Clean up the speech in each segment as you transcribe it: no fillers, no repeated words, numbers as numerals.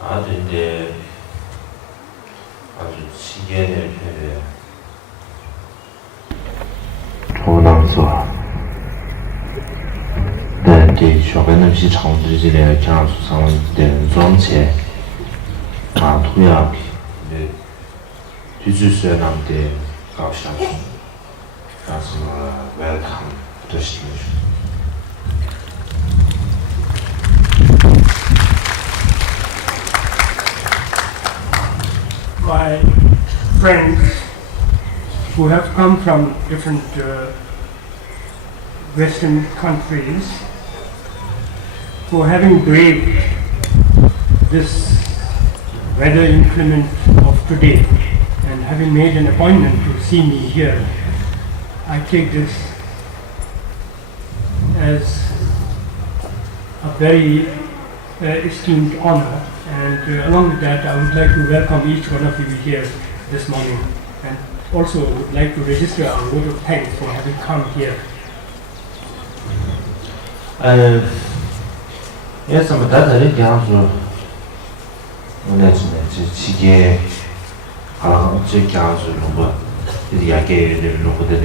근데 아주 지게를 펴려. 조남서.但这小白那些长直起来，加速上的装起，土样的，就是那么的高下去，但是嘛，welcome 的是。My friends who have come from different Western countries, for having braved this weather inclement of today and having made an appointment to see me here, I take this as a very esteemed honor, and along with that I would like to welcome each one of you here this morning, and also would like to register our vote of thanks for having come here. Yes, I'm a dad. Council. Chige, council, the Yake, the local the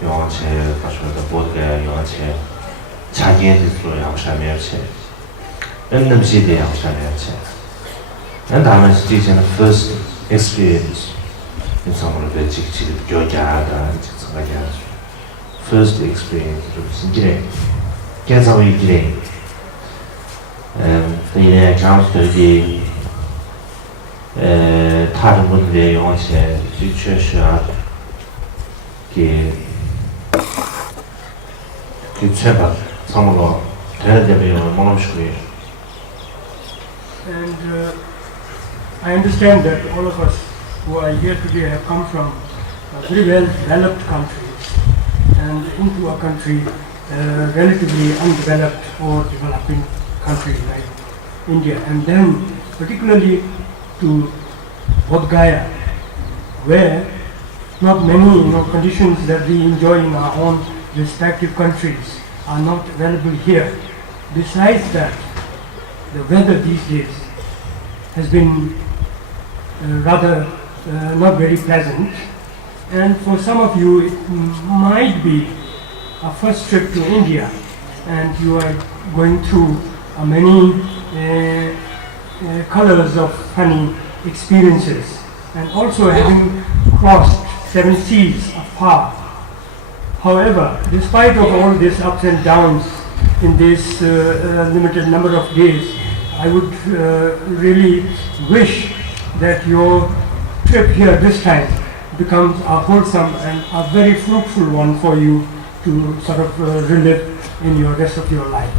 Yonche, the board guy, Yonche, Chage, the Yakshamerche, and the city Yakshamerche. And I was teaching the first experience in some of the Georgia and something like that. First experience was in Get away today. The council, 다른 분들의 영어체 리처시아 최박 상으로 대대비용을 모노시고요. And I understand that all of us who are here today have come from very well developed countries and into a country relatively undeveloped or developing country like India, and then particularly to Bodh Gaya, where not many conditions that we enjoy in our own respective countries are not available here. Besides that, the weather these days has been rather not very pleasant, and for some of you it might be a first trip to India, and you are going through many colors of funny experiences, and also having crossed 7 seas afar. However, despite of all these ups and downs in this limited number of days, I would really wish that your trip here this time becomes a wholesome and a very fruitful one for you to sort of relive in your rest of your life.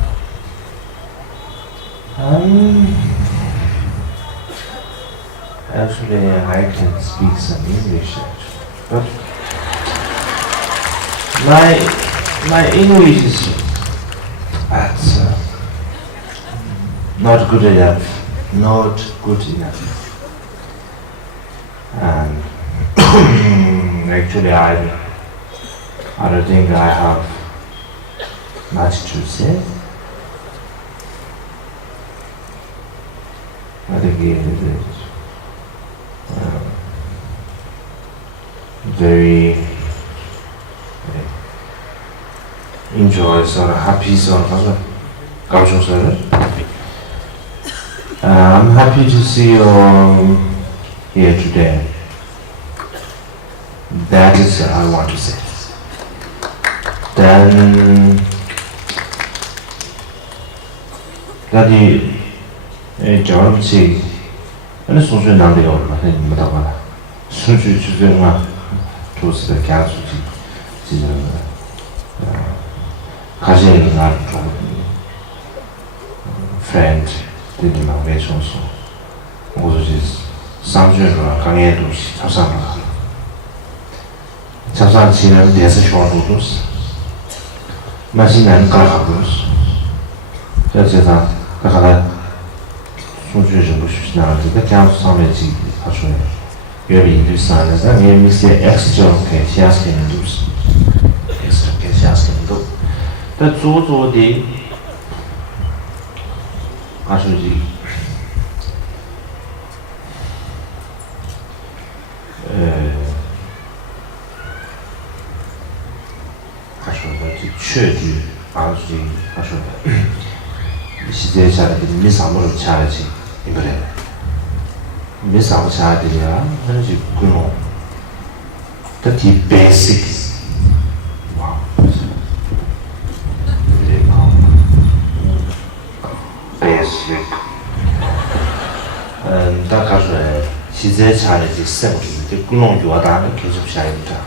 Actually, I can speak some English, but my English is not good enough. Not good enough. And actually, I don't think I have much to say. I think it is very enjoy sort of happy sort of I'm happy to see you here today. That is what I want to say. Then that 정치 어느 순수 난데요 얼마나 못하거나 순수 주제만 조스의 가수지 지금 가시는 날 friend 들이랑 매천소 오로지 상주가 강해도 잡상 지는 대서 쇼도도 마시는 가하고 그래서 가가 소주를 못 쉬나는데 그냥 상매지 하셔요. 여기 인도산에 이 미세 엑스트라 시아스케는 도스. 엑스트라 시아스케는 도. 더 조조디 가수지 가수가 최대 가수지 가수가 시대 자리에 미상으로 차야지 이거래 미상 차야지야 현지 그노 the basic wow basic 다 가서 시제 차례지 생기 그놈 요다는 계속 샤입니다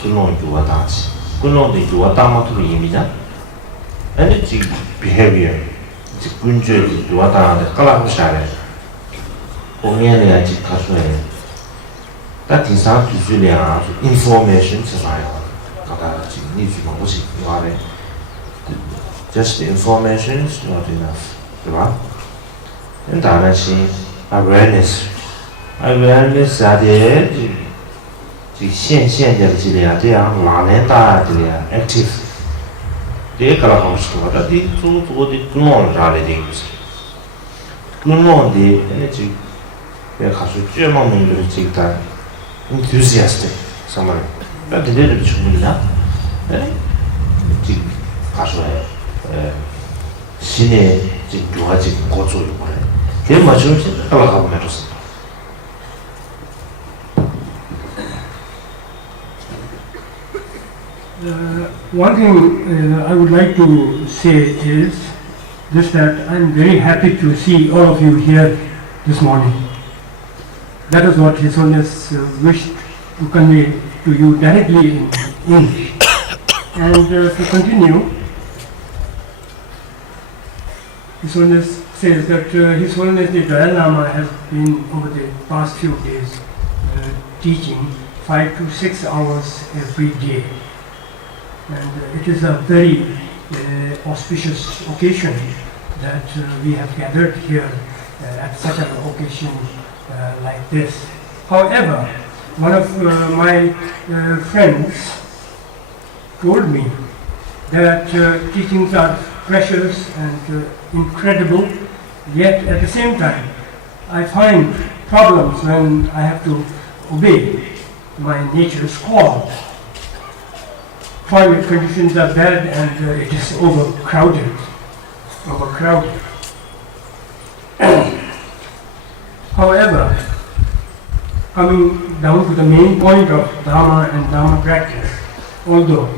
그놈 요다지 그놈도 요다마도 의미냐 아니 지 behavior 지 군주의 요다는 깔아고 샤래 공연에 아직 가서에 다 디상 기술이야 information잖아요 가다 지금 이 주는 것이 이거래 just information is not enough 对吧 다음에 awareness 아래 지现的这里啊这样哪年大这里啊 active 这个好说的这做的弄啥的这个是弄的那就왜 가수 쥐어먹는 분들이 지금 enthusiastic 정말 대대로 충분히나 지금 가수의 신의 지금 누가 지금 고조를 보내 그게 맞으면 따라가고 말았습니다. One thing I would like to say is this, that I'm very happy to see all of you here this morning. That is what His Holiness wished to convey to you directly in English. And to continue, His Holiness says that His Holiness the Dalai Lama has been over the past few days teaching 5 to 6 hours every day. And it is a very auspicious occasion that we have gathered here at such an occasion like this. However, one of my friends told me that teachings are precious and incredible, yet at the same time I find problems when I have to obey my nature's call. Toilet conditions are bad and it is overcrowded. However, coming down to the main point of Dharma and Dharma practice, although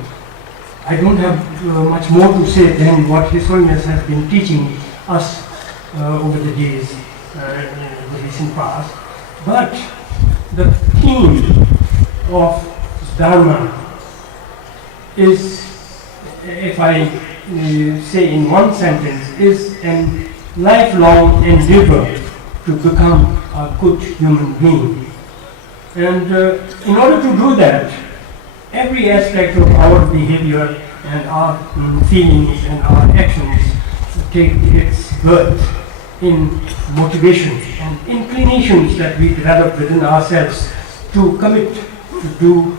I don't have much more to say than what His Holiness has been teaching us over the days, the recent past, but the theme of Dharma is, if I say in one sentence, is a lifelong endeavor to become a good human being. And in order to do that, every aspect of our behavior and our feelings and our actions take its birth in motivation and inclinations that we develop within ourselves to commit, to do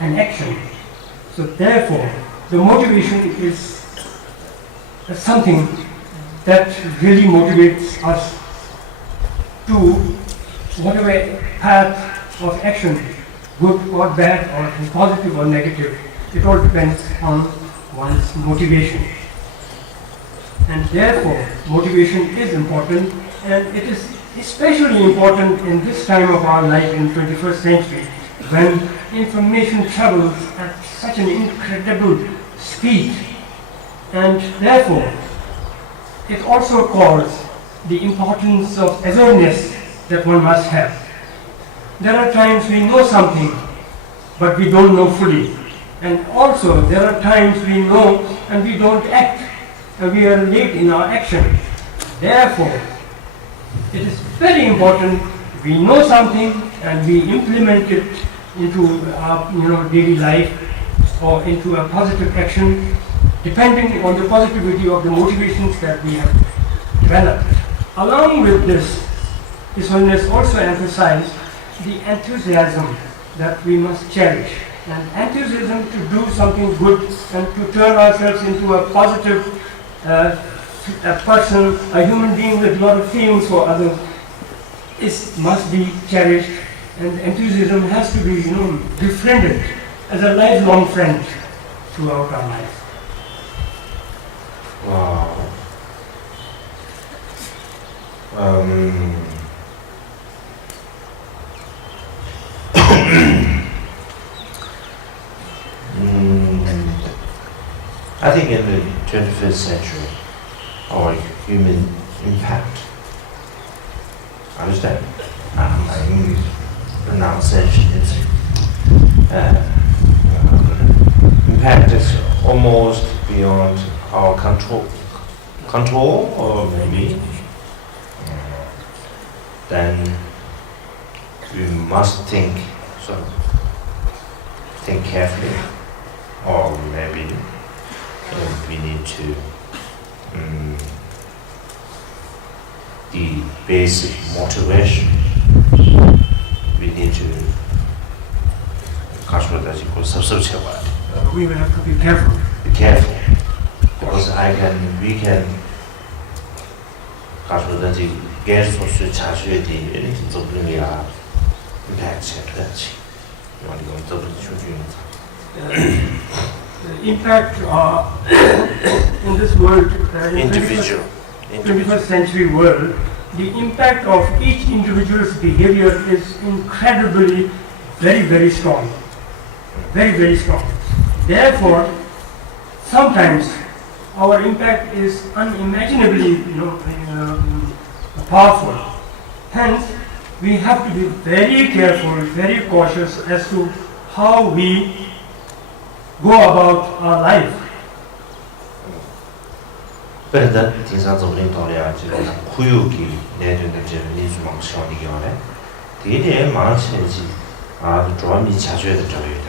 an action. So therefore, the motivation is something that really motivates us to whatever path of action, good or bad or positive or negative, it all depends on one's motivation. And therefore, motivation is important, and it is especially important in this time of our life in 21st century, when information travels at such an incredible speed, and therefore it also calls the importance of awareness that one must have. There are times we know something, but we don't know fully, and also there are times we know and we don't act, and we are late in our action. Therefore, it is very important we know something and we implement it into our daily life or into a positive action, depending on the positivity of the motivations that we have developed. Along with this, His Holiness also emphasized the enthusiasm that we must cherish, and enthusiasm to do something good and to turn ourselves into a positive a person, a human being with a lot of feelings for others, must be cherished, and enthusiasm has to be, befriended as a lifelong friend throughout our life. Wow. I think in the 21st century, our human impact, understand? My English pronunciation is impact is almost beyond our control, or maybe then we must think carefully, or maybe we need to the basic motivation we need to We will have to be careful. Be careful, because we can The impact in this world, individual 21st century world, the impact of each individual's behavior is incredibly very strong. Very strong. Therefore, sometimes our impact is unimaginably powerful. Hence, we have to be very careful, very cautious as to how we go about our life. 그런데 진짜 저번에 돌아야 지금 구역이 내주는 제 민주망 시원이 경우에 되게 많지 아주 좋아미 자주에 들어요.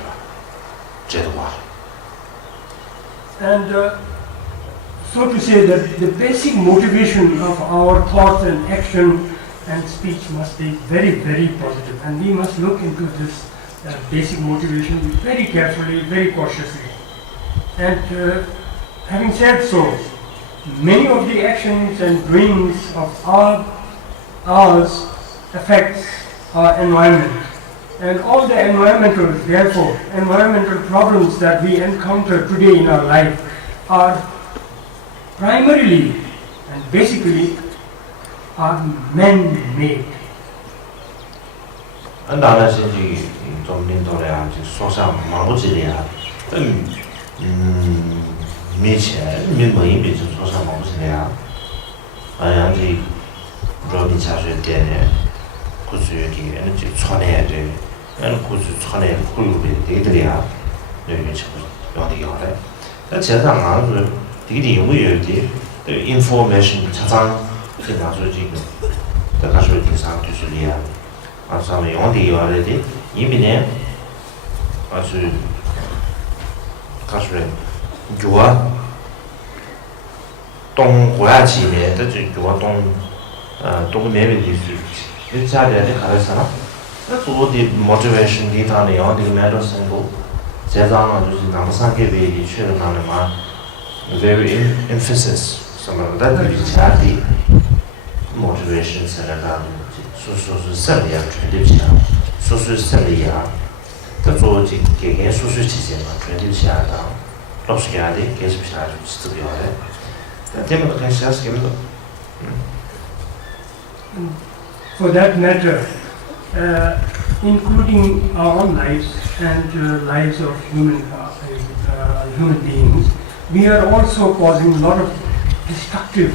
제도화. And so to say that the basic motivation of our thoughts and action and speech must be very positive, and we must look into this basic motivation very carefully, very cautiously. And having said so, many of the actions and doings of ours affects our environment. And all the environmental problems that we encounter today in our life are primarily and basically are man-made. 나는 이제 좀 민도래야 소상 마무지리야. 미前민모임 비주 소상 마무지리야. 아야지 로빈 자주 때에 구수역이 에너지 전해야 돼. 는 구수 전에 굴루비 되더이야. 여기 지금 여기 요래. 나 제가 아주 되게 용어요지. information 차상 그냥 지금 내가 저 대상 주술이야. 아싸면 용어디 요래지. 이미네 아주 가수래. 교화 동고야지에 그 교화 동 매매디 수 일자리에 가르쳐나 그것도 motivation 기타는 영어들이 매도 생고 제자는就是남상계 외에 취하는 말 very emphasis some of that is motivation 세라가 소소소 생이야 truyền递起来소소 생이야 그것도 개개 소소 지제만 truyền递起来的 로스게아디 계속해서 스튜디오에 때문에 같이 하시겠죠. For that matter, including our own lives and lives of human beings, we are also causing a lot of destructive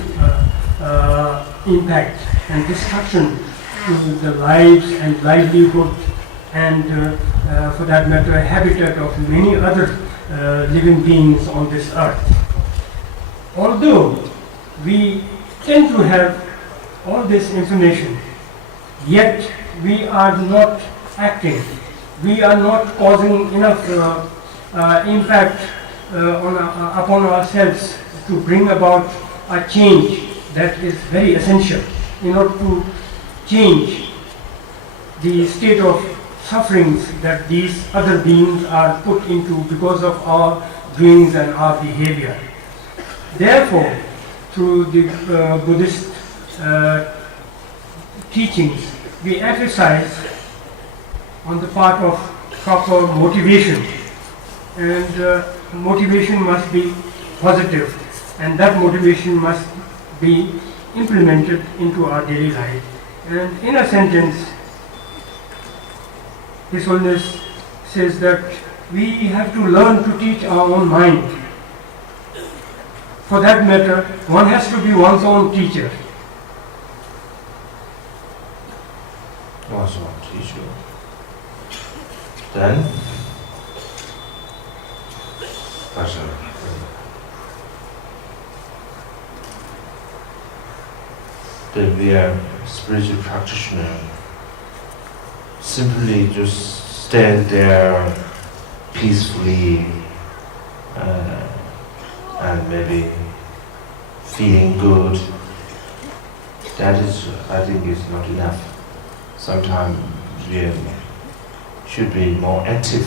impact and destruction to the lives and livelihood and for that matter habitat of many other living beings on this earth. Although we tend to have all this information, yet we are not acting. We are not causing enough impact upon ourselves to bring about a change that is very essential in order to change the state of sufferings that these other beings are put into because of our doings and our behavior. Therefore, through the Buddhist teachings, we emphasize on the part of proper motivation, and motivation must be positive, and that motivation must be implemented into our daily life. And in a sentence, His Holiness says that we have to learn to teach our own mind. For that matter, one has to be one's own teacher. One's own teacher. Then, then we are spiritual practitioner. Simply just stand there peacefully and maybe feeling good. That is, I think, is not enough. Sometimes we should be more active.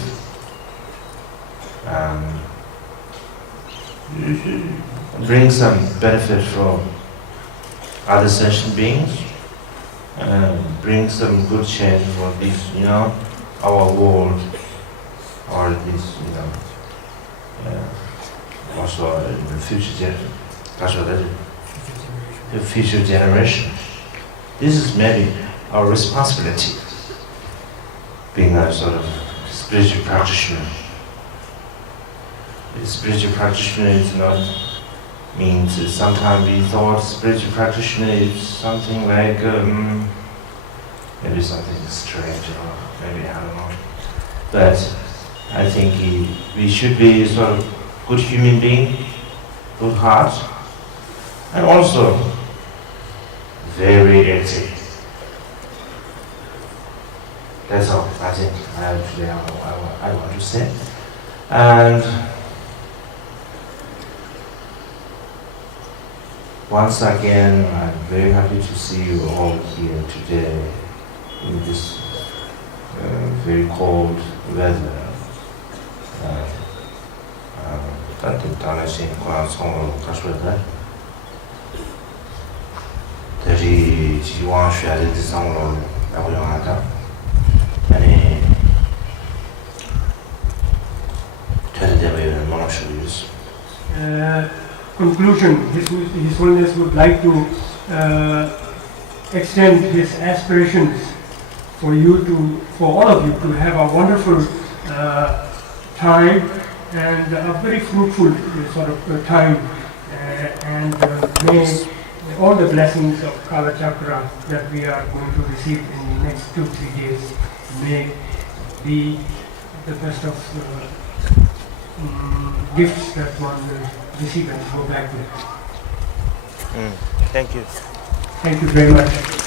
You should bring some benefit from other sentient beings, bring some good change for this, our world, or this, also in the future generation. This is maybe our responsibility, being a sort of spiritual practitioner. A spiritual practitioner is not means sometimes we thought spiritual practitioner is something like maybe something strange, or maybe I don't know. But I think we should be sort of good human being, good heart, and also very active. That's all I think I want to say. And once again, I'm very happy to see you all here today in this very cold weather. 따뜻한 광성으로 가셔야 대리 지원 쉬어야 상으로 나오려하다. 아니 대대되면 뭐라 shows. Conclusion, His Holiness would like to extend his aspirations for all of you to have a wonderful time and a very fruitful sort of time, and may all the blessings of Kala Chakra that we are going to receive in the next 2-3 days may be the best of gifts that one will receive and go back with. Thank you. Thank you very much.